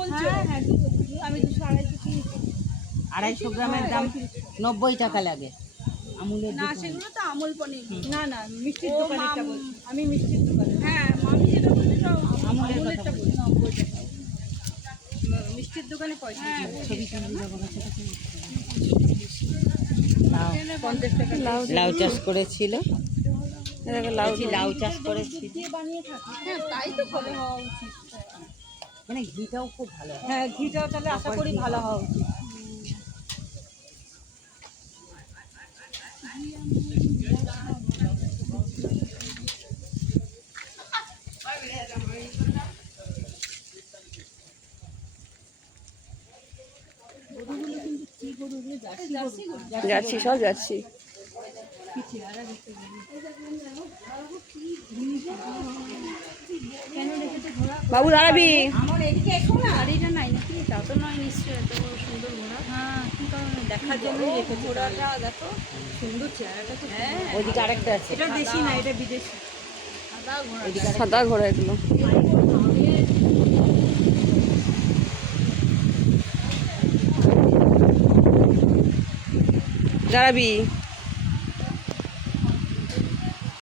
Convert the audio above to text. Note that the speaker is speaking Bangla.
বলছো? হ্যাঁ হ্যাঁ আমি 200 250 কিনেছি। 250 গ্রামের দাম 90 টাকা লাগে। আমুলের না, দুধ সেগুলো তো আমুল পনির। না না মিষ্টির ও দোকানেরটা মাম। বলছি, আমি মিষ্টির দোকানে। হ্যাঁ, মামি যেটা বলছে সব আমুলের কথা আমুলেরটা বলছি। বলছে। 90 টাকা। মিষ্টির দোকানে 35 হ্যাঁ, টাকা। ছবি তুলে দেবো না, সেটা কি? লাউ 50 টাকা। লাউ চাষ করেছিল, লাউ লাউ চাষ করেছিল। দিয়ে বানিয়ে থাকি। হ্যাঁ, তাই তো ভালো হওয়া উচিত। মানে ঘিটাও খুব ভালো হয়। হ্যাঁ ঘিটাও তাহলে আশা করি ভালো হওয়া উচিত। যাচ্ছি, সব যাচ্ছি। বাবু দাঁড়াবি। আমার এদিকে এসো না। গাড়িটা নাই নাকি? তা তো নয় নিশ্চয়ই, এত বড় সুন্দর ঘোড়া। হ্যাঁ কি কারণে দেখার জন্যই রেখেছে ঘোড়াটা। দেখো সুন্দর চেহারাটা তো। হ্যাঁ, ওইদিকে আরেকটা আছে, এটা দেশি না, এটা বিদেশি। সাদা ঘোড়া। ওইদিকে আরেকটা। সাদা ঘোড়া এগুলো। দাঁড়াবি।